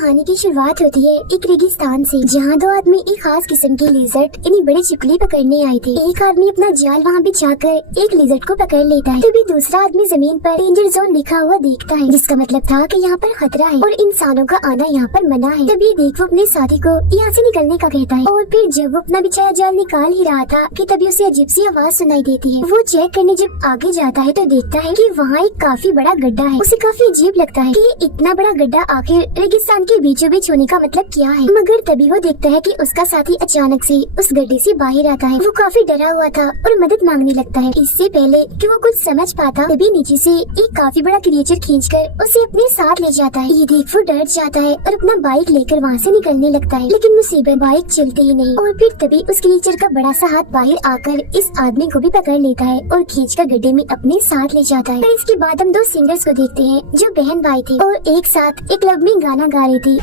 कहानी की शुरुआत होती है एक रेगिस्तान से, जहाँ दो आदमी एक खास किस्म की लिजर्ट यानी बड़ी छिपकली पकड़ने आए थे। एक आदमी अपना जाल वहाँ बिछाकर एक लिजर्ट को पकड़ लेता है, तभी दूसरा आदमी जमीन पर डेंजर जोन लिखा हुआ देखता है, जिसका मतलब था कि यहाँ पर खतरा है और इंसानों का आना यहाँ पर मना है। तभी देख वो अपने साथी को यहाँ से निकलने का कहता है और फिर जब वो अपना बिछाया जाल निकाल ही रहा था कि तभी उसे अजीब सी आवाज सुनाई देती है। वो चेक करने जब आगे जाता है तो देखता है कि वहाँ एक काफी बड़ा गड्ढा है। उसे काफी अजीब लगता है कि इतना बड़ा गड्ढा आखिर रेगिस्तान के बीचों बीच होने का मतलब क्या है, मगर तभी वो देखता है कि उसका साथी अचानक से उस गड्ढे से बाहर आता है। वो काफी डरा हुआ था और मदद मांगने लगता है। इससे पहले कि वो कुछ समझ पाता तभी नीचे से एक काफी बड़ा क्रिएचर खींचकर उसे अपने साथ ले जाता है। ये देख वो डर जाता है और अपना बाइक लेकर वहाँ से निकलने लगता है, लेकिन मुसीबत बाइक चलती ही नहीं। और फिर तभी उस क्रिएचर का बड़ा सा हाथ बाहर आकर इस आदमी को भी पकड़ लेता है और खींचकर गड्ढे में अपने साथ ले जाता है। फिर इसके बाद हम दो सिंगर्स को देखते हैं जो बहन भाई थे और एक साथ एक क्लब में गाना गा रही थी।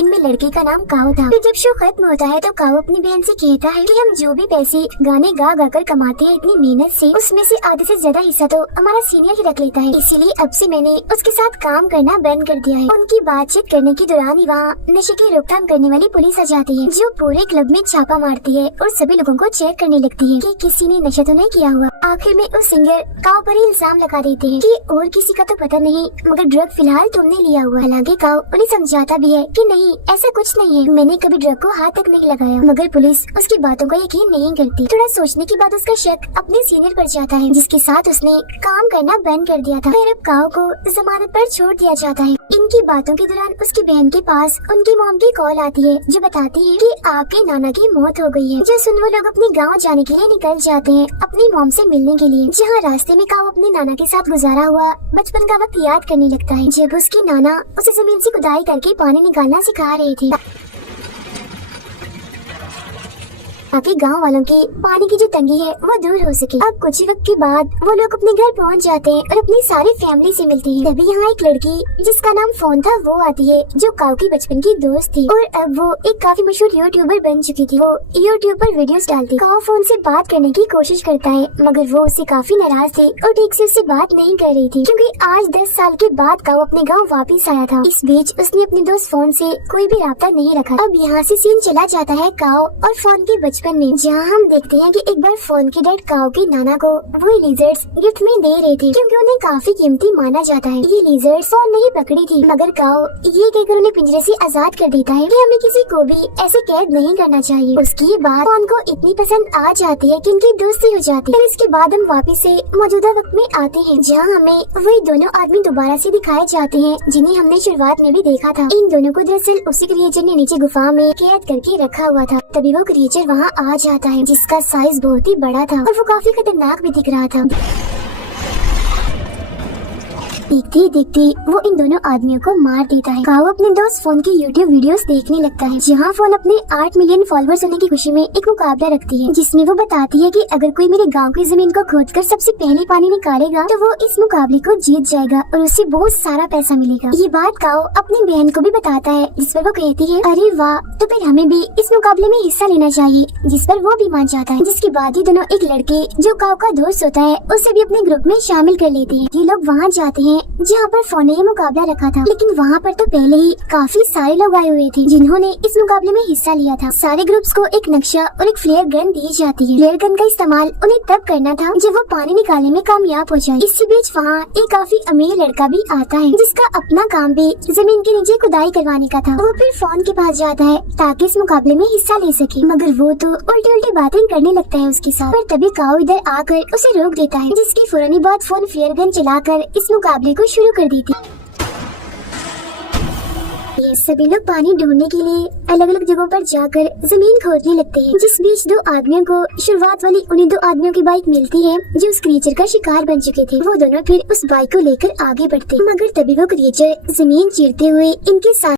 इनमें लड़के का नाम काओ था। फिर जब शो खत्म होता है तो काओ अपनी बहन से कहता है कि हम जो भी पैसे गाने गा गा कर कमाते हैं इतनी मेहनत से, उसमें से आधे से ज्यादा हिस्सा तो हमारा सीनियर ही रख लेता है, इसीलिए अब से मैंने उसके साथ काम करना बंद कर दिया है। उनकी बातचीत करने के दौरान ही वहाँ नशे की रोकथाम करने वाली पुलिस आ जाती है, जो पूरे क्लब में छापा मारती है और सभी लोगों को चेक करने लगती है कि किसी ने नशा तो नहीं किया हुआ। आखिर में उस सिंगर काओ पर ही इल्जाम लगा देते हैं कि और किसी का तो पता नहीं, मगर ड्रग फिलहाल तुमने लिया हुआ। हालांकि काओ उन्हें समझाता भी है कि नहीं, ऐसा कुछ नहीं है, मैंने कभी ड्रग को हाथ तक नहीं लगाया, मगर पुलिस उसकी बातों का यकीन नहीं करती। थोड़ा सोचने के बाद उसका शक अपने सीनियर पर जाता है, जिसके साथ उसने काम करना बंद कर दिया था। फिर अब काओ को जमानत पर छोड़ दिया जाता है। इनकी बातों के दौरान उसकी बहन के पास उनकी मॉम की कॉल आती है, जो बताती है कि आपके नाना की मौत हो गई है। जो सुन वो लोग अपने गाँव जाने के लिए निकल जाते हैं अपनी मॉम से मिलने के लिए, जहाँ रास्ते में काओ अपने नाना के साथ गुजारा हुआ बचपन का वक्त याद करने लगता है, जब उसकी नाना उसे जमीन से खुदाई करके पानी निकालना सिखा रही थी ताकि गांव वालों की पानी की जो तंगी है वो दूर हो सके। अब कुछ ही वक्त के बाद वो लोग अपने घर पहुंच जाते हैं और अपनी सारी फैमिली से मिलती है। तभी यहाँ एक लड़की जिसका नाम फोन था वो आती है, जो काओ की बचपन की दोस्त थी और अब वो एक काफी मशहूर यूट्यूबर बन चुकी थी। वो यूट्यूब पर वीडियोस डालती। काओ फोन से बात करने की कोशिश करता है, मगर वो उससे काफी नाराज थे और ठीक से उससे बात नहीं कर रही थी, क्योंकि आज 10 साल के बाद काओ अपने गाँव वापिस आया था। इस बीच उसने अपने दोस्त फोन से कोई भी राब्ता नहीं रखा। अब यहाँ से सीन चला जाता है काओ और फोन के बचपन में, जहाँ हम देखते हैं कि एक बार फोन के डैड काओ की नाना को वो लिजर्ड्स गिफ्ट में दे रहे थे, क्योंकि उन्हें काफी कीमती माना जाता है। ये लिजर्ड्स फोन नहीं पकड़ी थी, मगर काओ ये कहकर उन्हें पिंजरे से आजाद कर देता है कि हमें किसी को भी ऐसे कैद नहीं करना चाहिए। उसकी बात फोन को इतनी पसंद आ जाती है कि इनकी दोस्ती हो जाती है। फिर इसके बाद हम वापिस से मौजूदा वक्त में आते हैं, जहाँ हमें वही दोनों आदमी दोबारा से दिखाए जाते हैं जिन्हें हमने शुरुआत में भी देखा था। इन दोनों को दरअसल उसी क्रिएचर ने नीचे गुफा में कैद करके रखा हुआ था। तभी वो क्रिएचर वहाँ आ जाता है, जिसका साइज बहुत ही बड़ा था और वो काफी खतरनाक भी दिख रहा था। देखते ही देखते वो इन दोनों आदमियों को मार देता है। काओ अपने दोस्त फोन की यूट्यूब वीडियोस देखने लगता है, जहाँ फोन अपने 8 मिलियन फॉलोअर्स होने की खुशी में एक मुकाबला रखती है, जिसमें वो बताती है कि अगर कोई मेरे गांव की जमीन को खोदकर सबसे पहले पानी निकालेगा तो वो इस मुकाबले को जीत जाएगा और उससे बहुत सारा पैसा मिलेगा। ये बात काओ अपनी बहन को भी बताता है, जिस पर वो कहती है अरे वाह, तो फिर हमें भी इस मुकाबले में हिस्सा लेना चाहिए, जिस पर वो भी मान जाता है। जिसके बाद ही दोनों एक लड़के जो काओ का दोस्त होता है उसे भी अपने ग्रुप में शामिल कर लेते हैं। ये लोग वहाँ जाते हैं जहाँ पर फोन ने ये मुकाबला रखा था, लेकिन वहाँ पर तो पहले ही काफी सारे लोग आए हुए थे जिन्होंने इस मुकाबले में हिस्सा लिया था। सारे ग्रुप्स को एक नक्शा और एक फ्लेयर गन दी जाती है। फ्लेयर गन का इस्तेमाल उन्हें तब करना था जब वो पानी निकालने में कामयाब हो जाए। इसी बीच वहाँ एक काफी अमीर लड़का भी आता है, जिसका अपना काम भी जमीन के नीचे खुदाई करवाने का था। वो फिर फोन के पास जाता है ताकि इस मुकाबले में हिस्सा ले सके, मगर वो तो उल्टी उल्टी बातें करने लगता है उसके साथ। पर तभी काओ इधर आकर उसे रोक देता है, जिसकी फौरन बाद फोन फ्लेयर गन चलाकर इस मुकाबले को शुरू कर दी थी। ये सभी लोग पानी ढूंढने के लिए अलग अलग जगहों पर जाकर जमीन खोदने लगते हैं। जिस बीच दो आदमियों को शुरुआत वाली उन्हीं दो आदमियों की बाइक मिलती है जो उस क्रिएचर का शिकार बन चुके थे। वो दोनों फिर उस बाइक को लेकर आगे बढ़ते, मगर तभी वो क्रिएचर जमीन चीरते हुए इनके साथ